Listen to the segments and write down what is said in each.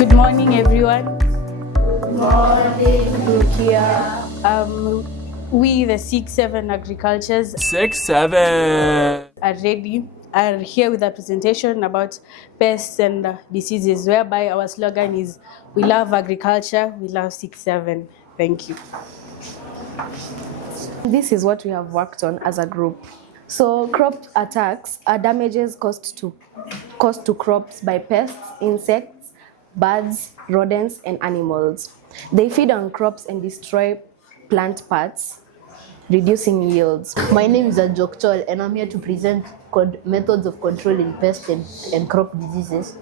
Good morning, everyone. Good morning. Here, we, the 6-7 agricultures, 6-7 are here with a presentation about pests and diseases, whereby our slogan is "We love agriculture, we love 6-7." Thank you. This is what we have worked on as a group. So crop attacks are damages caused to crops by pests, insects, birds, rodents, and animals. They feed on crops and destroy plant parts, reducing yields. My name is Ajokchol and I'm here to present methods of controlling pests and crop diseases.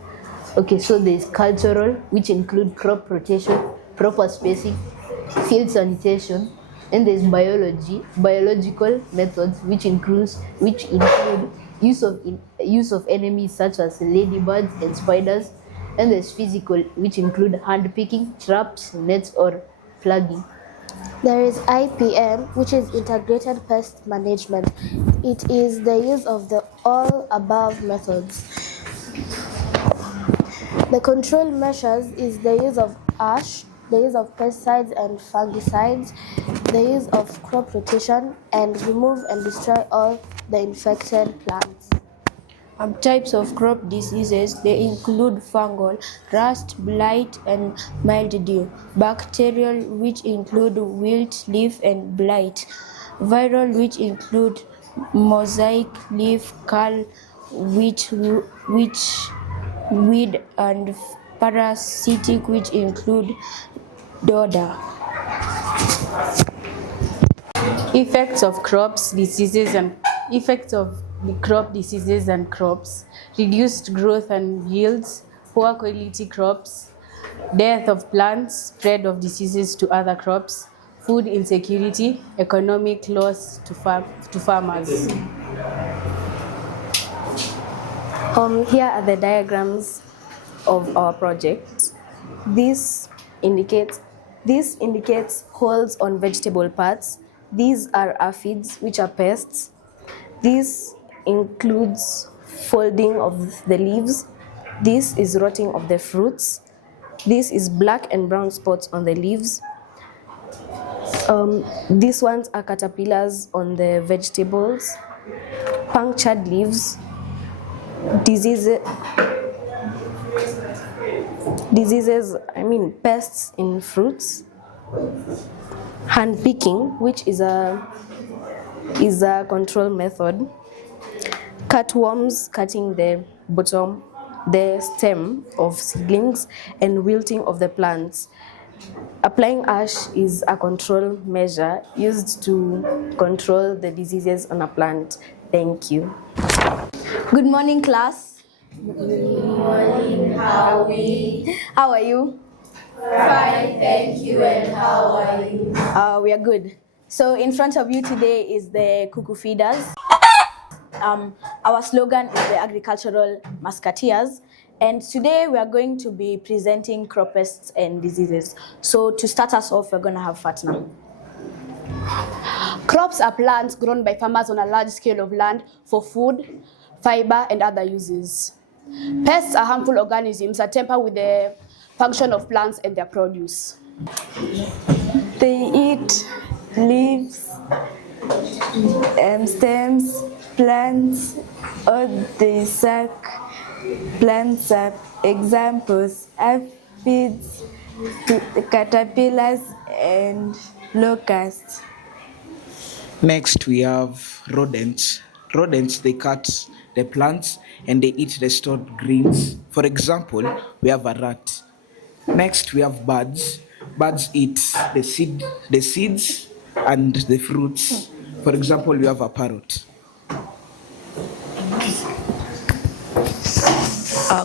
Okay, so there's cultural, which include crop rotation, proper spacing, field sanitation, and there's biological methods, which include use of enemies such as ladybirds and spiders, and there's physical, which include hand picking, traps, nets, or plugging. There is IPM, which is Integrated Pest Management. It is the use of the all above methods. The control measures is the use of ash, the use of pesticides and fungicides, the use of crop rotation, and remove and destroy all the infected plants. Types of crop diseases, they include fungal, rust, blight, and mildew; bacterial, which include wilt, leaf, and blight; viral, which include mosaic leaf curl, which weed; and parasitic, which include dodder. Effects of crops, diseases, and effects of the crop diseases and crops: reduced growth and yields, poor quality crops, death of plants, spread of diseases to other crops, food insecurity, economic loss to farmers. Here are the diagrams of our project. This indicates holes on vegetable parts. These are aphids, which are pests. This includes folding of the leaves. This is rotting of the fruits. This is black and brown spots on the leaves. These ones are caterpillars on the vegetables, punctured leaves, pests in fruits, hand picking, which is a control method, cutworms cutting the stem of seedlings, and wilting of the plants. Applying ash is a control measure used to control the diseases on a plant. Thank you. Good morning, class. Good morning, how are you? How are you? Fine, thank you, and how are you? We are good. So in front of you today is the cuckoo feeders. Our slogan is the agricultural musketeers. And today we are going to be presenting crop pests and diseases. So to start us off, we're going to have Fatna. Crops are plants grown by farmers on a large scale of land for food, fiber, and other uses. Pests are harmful organisms that tamper with the function of plants and their produce. They eat leaves, stems, plants, or they suck plants up. Examples: aphids, caterpillars, and locusts. Next, we have rodents. Rodents, they cut the plants and they eat the stored greens. For example, we have a rat. Next, we have birds. Birds eat the seeds and the fruits. For example, we have a parrot.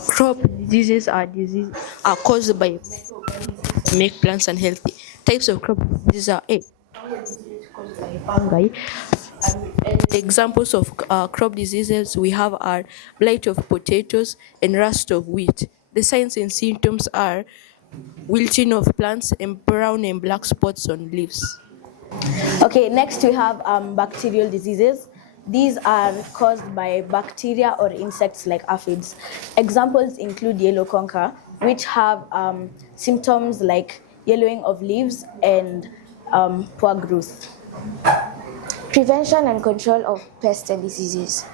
Crop diseases are caused by make plants unhealthy. Types of crop diseases are fungi. And examples of crop diseases we have are blight of potatoes and rust of wheat. The signs and symptoms are wilting of plants and brown and black spots on leaves. Okay, next we have bacterial diseases. These are caused by bacteria or insects like aphids. Examples include yellow conker, which have symptoms like yellowing of leaves and poor growth. Prevention and control of pests and diseases.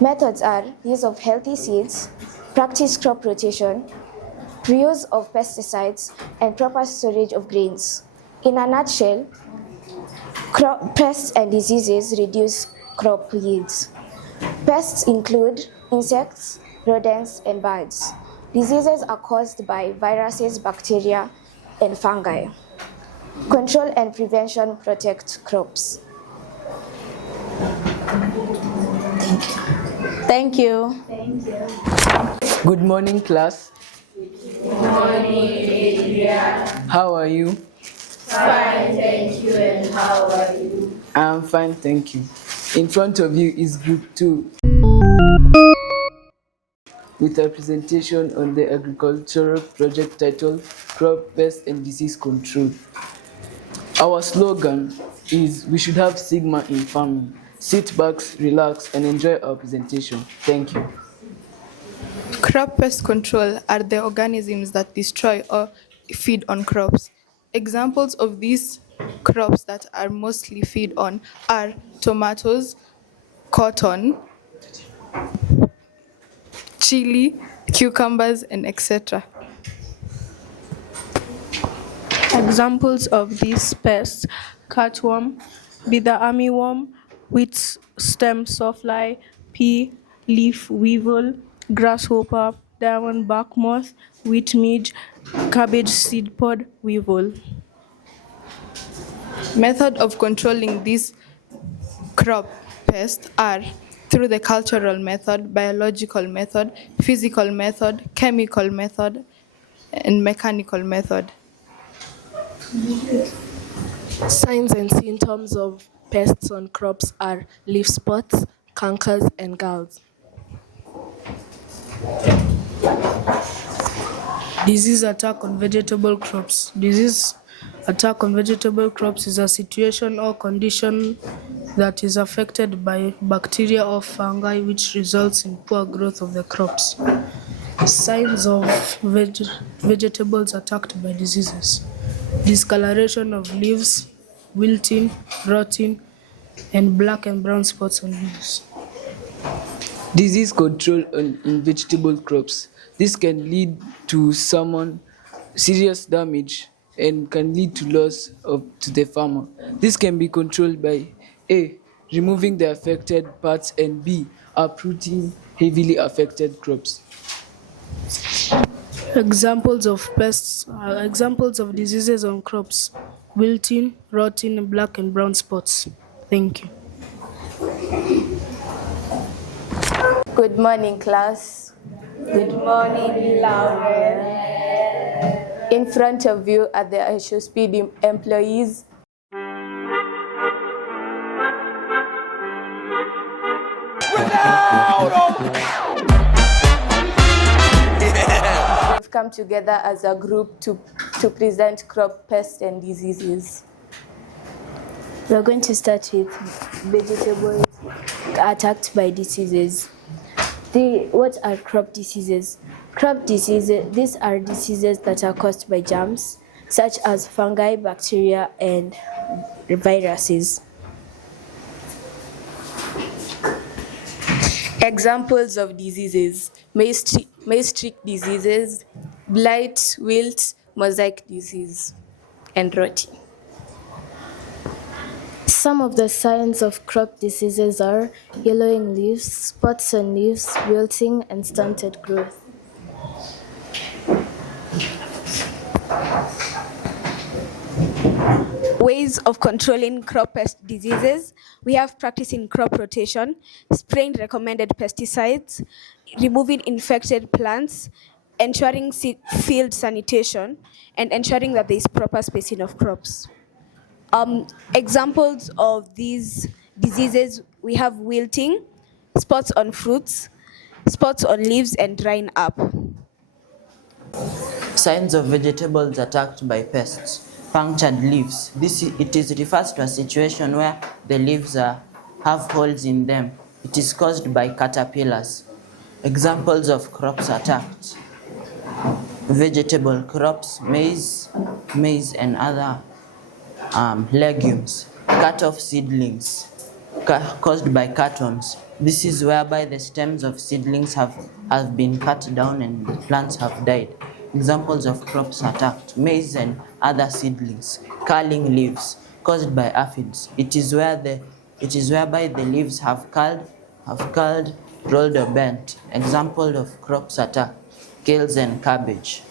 Methods are use of healthy seeds, practice crop rotation, reuse of pesticides, and proper storage of grains. In a nutshell, pests and diseases reduce crop yields. Pests include insects, rodents, and birds. Diseases are caused by viruses, bacteria, and fungi. Control and prevention protect crops. Thank you. Good morning, class. Good morning, Adrian. How are you? Fine, thank you. And how are you? I'm fine, thank you. In front of you is Group 2 with a presentation on the agricultural project titled Crop Pest and Disease Control. Our slogan is "We should have Sigma in farming." Sit back, relax, and enjoy our presentation. Thank you. Crop pest control are the organisms that destroy or feed on crops. Examples of these crops that are mostly feed on are tomatoes, cotton, chili, cucumbers, and etc. Examples of these pests: cutworm, bither armyworm, wheat stem sawfly, pea leaf weevil, grasshopper, diamond bark moth, wheat midge, cabbage seed pod weevil. Method of controlling these crop pests are through the cultural method, biological method, physical method, chemical method, and mechanical method. Signs and symptoms of pests on crops are leaf spots, cankers, and galls. Disease attack on vegetable crops. Disease attack on vegetable crops is a situation or condition that is affected by bacteria or fungi which results in poor growth of the crops. Signs of vegetables attacked by diseases: discoloration of leaves, wilting, rotting, and black and brown spots on leaves. Disease control in vegetable crops. This can lead to serious damage and can lead to loss to the farmer. This can be controlled by A. Removing the affected parts, and B. Uprooting heavily affected crops. Examples of pests are examples of diseases on crops: wilting, rotting, black and brown spots. Thank you. Good morning, class. Good morning, Laurel. In front of you are the IShowSpeed employees. We've come together as a group to present crop pests and diseases. We're going to start with vegetables attacked by diseases. What are crop diseases? Crop diseases, these are diseases that are caused by germs, such as fungi, bacteria, and viruses. Examples of diseases: maize streak diseases, blight, wilt, mosaic disease, and rotting. Some of the signs of crop diseases are yellowing leaves, spots on leaves, wilting, and stunted growth. Ways of controlling crop pest diseases: we have practicing crop rotation, spraying recommended pesticides, removing infected plants, ensuring field sanitation, and ensuring that there is proper spacing of crops. Examples of these diseases: we have wilting, spots on fruits, spots on leaves, and drying up. Signs of vegetables attacked by pests. Punctured leaves. It refers to a situation where the leaves have holes in them. It is caused by caterpillars. Examples of crops attacked: vegetable crops, maize and other legumes. Cut off seedlings caused by cutworms. This is whereby the stems of seedlings have been cut down and the plants have died. Examples of crops attacked: maize and other seedlings. Curling leaves caused by aphids. It is whereby the leaves have curled, rolled or bent. Example of crops attacked: kales and cabbage.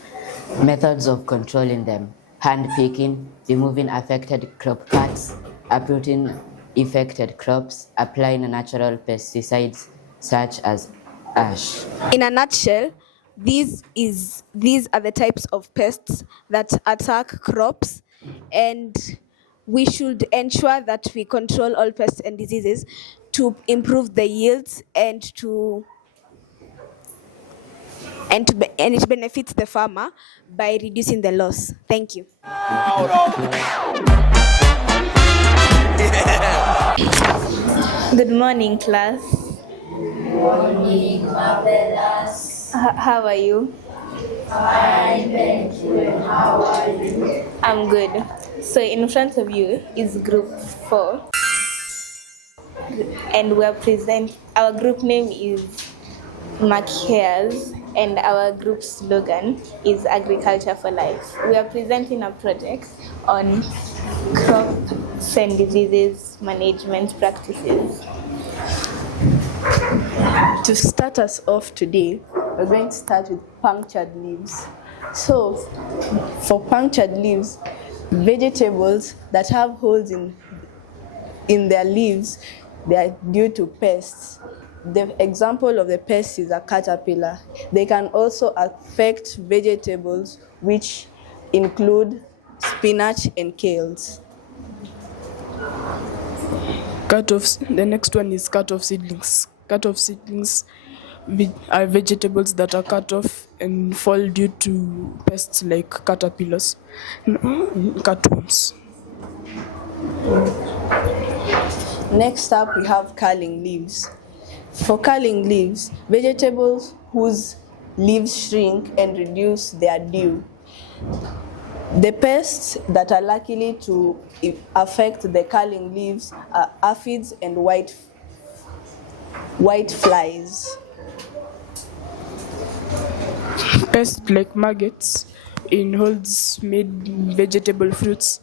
Methods of controlling them: hand picking, removing affected crop parts, uprooting affected crops, applying natural pesticides such as ash. In a nutshell, these are the types of pests that attack crops, and we should ensure that we control all pests and diseases to improve the yields and it benefits the farmer by reducing the loss. Thank you. Good morning, class. Morning, marvelous. How are you? Fine, thank you. And how are you? I'm good. So in front of you is group 4. And our group name is Macares, and our group slogan is Agriculture for Life. We are presenting a project on crops and diseases management practices. To start us off today, we're going to start with punctured leaves. So, for punctured leaves, vegetables that have holes in their leaves, they are due to pests. The example of the pest is a caterpillar. They can also affect vegetables, which include spinach and kales. The next one is cut off seedlings. Cut off seedlings are vegetables that are cut off and fall due to pests like caterpillars, cutworms. Next up, we have curling leaves. For curling leaves, vegetables whose leaves shrink and reduce their dew. The pests that are likely to affect the curling leaves are aphids and white flies. Pests like maggots in holes made in vegetable fruits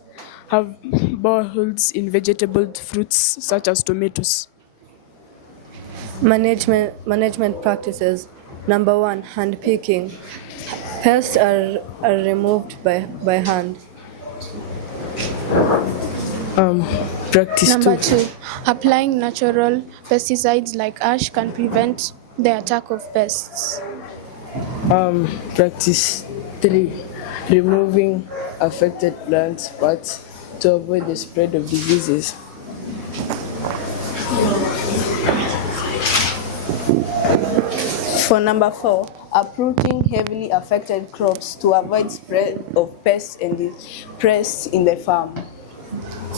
have bore holes in vegetable fruits such as tomatoes. Management practices. Number 1, hand picking. Pests are removed by hand. Practice Number 2. 2, applying natural pesticides like ash can prevent the attack of pests. Practice 3. Removing affected plant parts to avoid the spread of diseases. For number 4, uprooting heavily affected crops to avoid spread of pests and pests in the farm.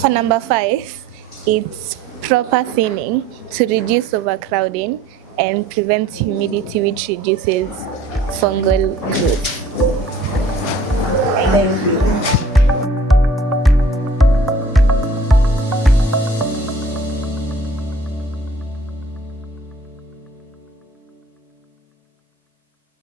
For number 5, it's proper thinning to reduce overcrowding and prevent humidity, which reduces fungal growth.